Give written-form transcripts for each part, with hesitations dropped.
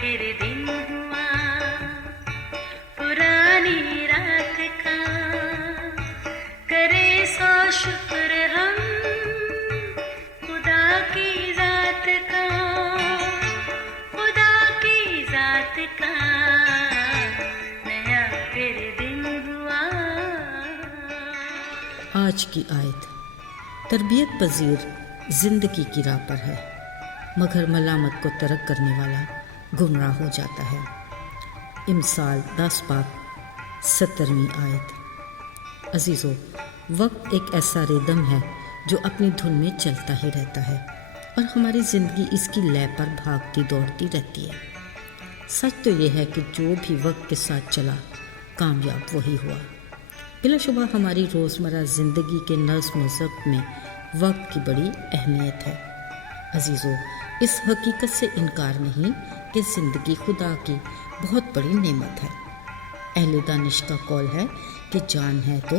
फिर दिन हुआ पुरानी रात का, करे सौ शुक्र हम खुदा की जात का, खुदा की जात का, नया फिर दिन हुआ। आज की आयत तरबियत पजीर जिंदगी की राह पर है, मगर मलामत को तर्क करने वाला गुमराह हो जाता है। इमसाल 10 पाक 17वीं आयत। अजीज़ों, वक्त एक ऐसा रिदम है जो अपनी धुन में चलता ही रहता है और हमारी ज़िंदगी इसकी लय पर भागती दौड़ती रहती है। सच तो ये है कि जो भी वक्त के साथ चला कामयाब वही हुआ। बिलाशुबा हमारी रोज़मर्रा ज़िंदगी के नज़्म ज़ब्त में वक्त की बड़ी अहमियत है। अजीज़ों, इस हकीकत से इनकार नहीं कि ज़िंदगी खुदा की बहुत बड़ी नेमत है। अहले दानिश का कौल है कि जान है तो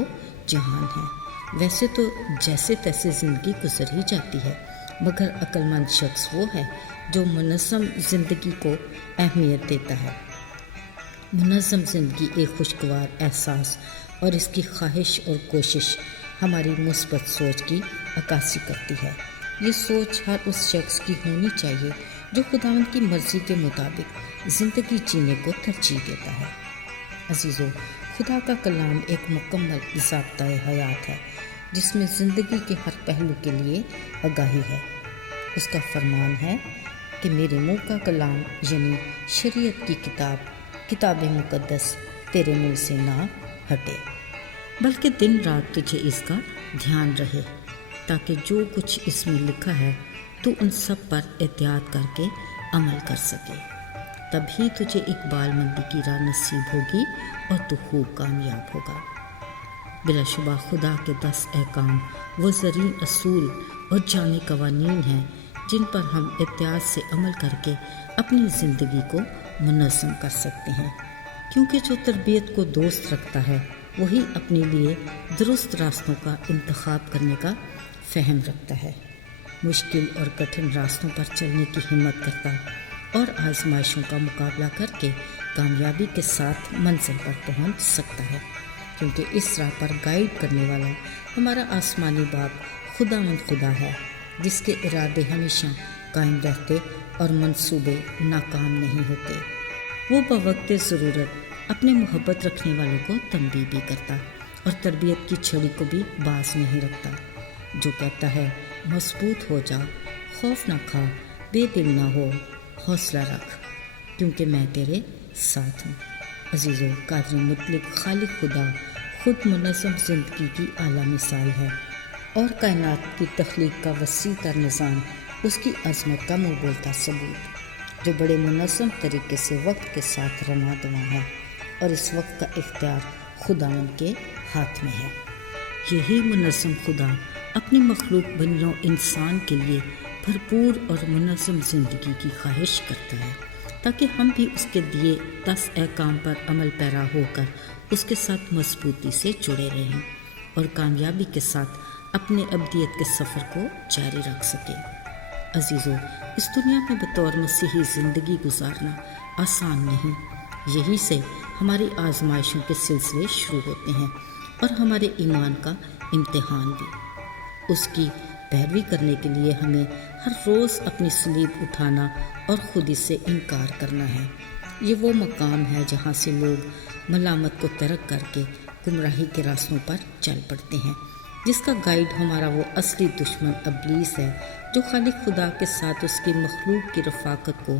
जहान है। वैसे तो जैसे तैसे ज़िंदगी गुजर ही जाती है, मगर अक्लमंद शख्स वो है जो मुनज़्ज़म ज़िंदगी को अहमियत देता है। मुनज़्ज़म ज़िंदगी एक खुशगवार एहसास और इसकी ख्वाहिश और कोशिश हमारी मुस्बत सोच की अक्कासी करती है। ये सोच हर उस शख्स की होनी चाहिए जो खुदावंद की मर्ज़ी के मुताबिक ज़िंदगी जीने को तरजीह देता है। अजीज़ों, खुदा का कलाम एक मुकम्मल ज़ाब्ता-ए हयात है जिसमें ज़िंदगी के हर पहलू के लिए आगाही है। उसका फरमान है कि मेरे मुँह का कलाम यानी शरीयत की किताब मुक़द्दस तेरे मुँह से ना हटे, बल्कि दिन रात तुझे इसका ध्यान रहे, ताकि जो कुछ इसमें लिखा है तू उन सब पर एहतियात करके अमल कर सके। तभी तुझे इकबालमंदी की राह नसीब होगी और तू खूब कामयाब होगा। बिलाशुबा खुदा के 10 अहकाम वो ज़रीन असूल और जामी कवानीन हैं जिन पर हम एहतियात से अमल करके अपनी ज़िंदगी को मुनज़्ज़म कर सकते हैं, क्योंकि जो तरबियत को दोस्त रखता है वही अपने लिए दुरुस्त रास्तों का इंतखाब करने का फ़हम रखता है, मुश्किल और कठिन रास्तों पर चलने की हिम्मत करता और आजमाइशों का मुकाबला करके कामयाबी के साथ मंजिल पर पहुंच सकता है, क्योंकि इस राह पर गाइड करने वाला हमारा आसमानी बाप खुदावंद खुदा है, जिसके इरादे हमेशा कायम रहते और मंसूबे नाकाम नहीं होते। वो बवक्त ज़रूरत अपने मोहब्बत रखने वालों को तंबीह भी करता और तरबियत की छड़ी को भी बाज नहीं रखता, जो कहता है मजबूत हो जा, खौफ ना खा, बेदिल ना हो, हौसला रख, क्योंकि मैं तेरे साथ हूँ। अजीज़ों, कादर मुतलक खालिक खुदा खुद मुनज़्ज़म ज़िंदगी की आला मिसाल है और कायनात की तख्लीक का वसी तर निज़ाम उसकी अज़मत का मुँह बोलता सबूत, जो बड़े मुनज़्ज़म तरीके से वक्त के साथ रवा दवा है और इस वक्त का इख्तियार खुदावंद के हाथ में है। यही मुनज़्ज़म खुदा अपने मखलूक बनियों इंसान के लिए भरपूर और मुनज़्ज़म ज़िंदगी की ख्वाहिश करता है, ताकि हम भी उसके दिए 10 अहकाम पर अमल पैरा होकर उसके साथ मजबूती से जुड़े रहें और कामयाबी के साथ अपने अब्दियत के सफ़र को जारी रख सकें। अजीज़ों, इस दुनिया में बतौर मसीही ज़िंदगी गुजारना आसान नहीं। यही से हमारी आजमाइशों के सिलसिले शुरू होते हैं और हमारे ईमान का इम्तिहान भी। उसकी पैरवी करने के लिए हमें हर रोज़ अपनी सलीब उठाना और खुदी से इनकार करना है। ये वो मकाम है जहाँ से लोग मलामत को तर्क करके गुमराही के रास्तों पर चल पड़ते हैं, जिसका गाइड हमारा वो असली दुश्मन इब्लीस है, जो खालिक खुदा के साथ उसकी मखलूक की रफ़ाकत को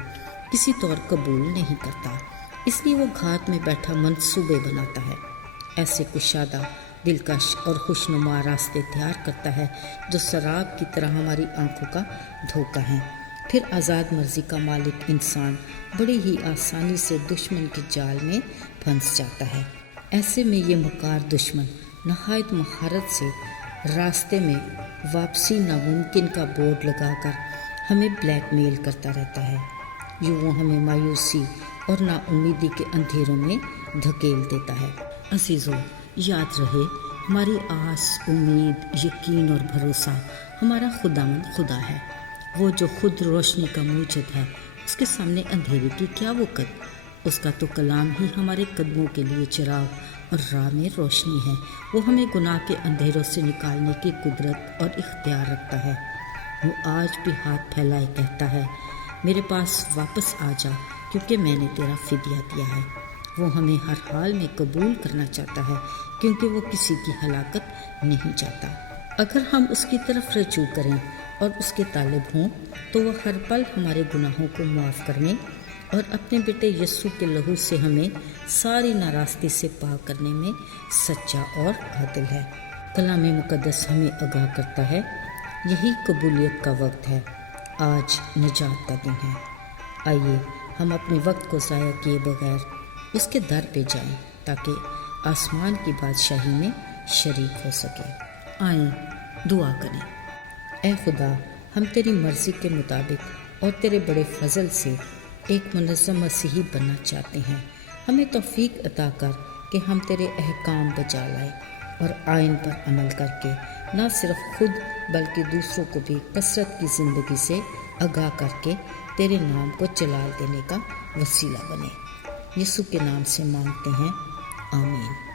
किसी तौर कबूल नहीं करता। इसलिए वो घात में बैठा मंसूबे बनाता है, ऐसे कुशादा, दिलकश और खुशनुमा रास्ते तैयार करता है जो शराब की तरह हमारी आंखों का धोखा है। फिर आज़ाद मर्जी का मालिक इंसान बड़ी ही आसानी से दुश्मन के जाल में फंस जाता है। ऐसे में ये मकार दुश्मन नहायत महारत से रास्ते में वापसी नामुमकिन का बोर्ड लगाकर हमें ब्लैकमेल करता रहता है। यूँ वो हमें मायूसी और नाउम्मीदी के अंधेरों में धकेल देता है। अजीज़ों, याद रहे हमारी आस, उम्मीद, यकीन और भरोसा हमारा खुदावंद खुदा है, वो जो खुद रोशनी का मूजद है اس کے سامنے اندھیرے کی کیا وقت؟ اس کا تو کلام ہی ہمارے قدموں کے لیے چراغ اور راہ میں روشنی ہے۔ وہ ہمیں گناہ کے اندھیروں سے نکالنے کی قدرت اور اختیار رکھتا ہے۔ وہ آج بھی ہاتھ پھیلائے کہتا ہے، میرے پاس واپس آ جا کیونکہ میں نے تیرا فدیہ دیا ہے۔ وہ ہمیں ہر حال میں قبول کرنا چاہتا ہے کیونکہ وہ کسی کی ہلاکت نہیں چاہتا۔ اگر ہم اس کی طرف رجوع کریں اور اس کے طالب ہوں تو وہ ہر پل ہمارے گناہوں کو معاف کرنے اور اپنے بیٹے یسوع کے لہو سے ہمیں ساری ناراستی سے پاک کرنے میں سچا اور عادل ہے۔ کلام مقدس ہمیں آگاہ کرتا ہے، یہی قبولیت کا وقت ہے، آج نجات کا دن ہے۔ آئیے ہم اپنے وقت کو ضائع کیے بغیر اس کے در پہ جائیں تاکہ آسمان کی بادشاہی میں شریک ہو سکے۔ آئیں دعا کریں۔ اے خدا، ہم تیری مرضی کے مطابق اور تیرے بڑے فضل سے ایک منظم مسیحی بننا چاہتے ہیں۔ ہمیں توفیق عطا کر کہ ہم تیرے احکام بجا لائیں اور آئین پر عمل کر کے نہ صرف خود بلکہ دوسروں کو بھی کثرت کی زندگی سے آگاہ کر کے تیرے نام کو جلال دینے کا وسیلہ بنے۔ یسوع کے نام سے مانگتے ہیں، آمین۔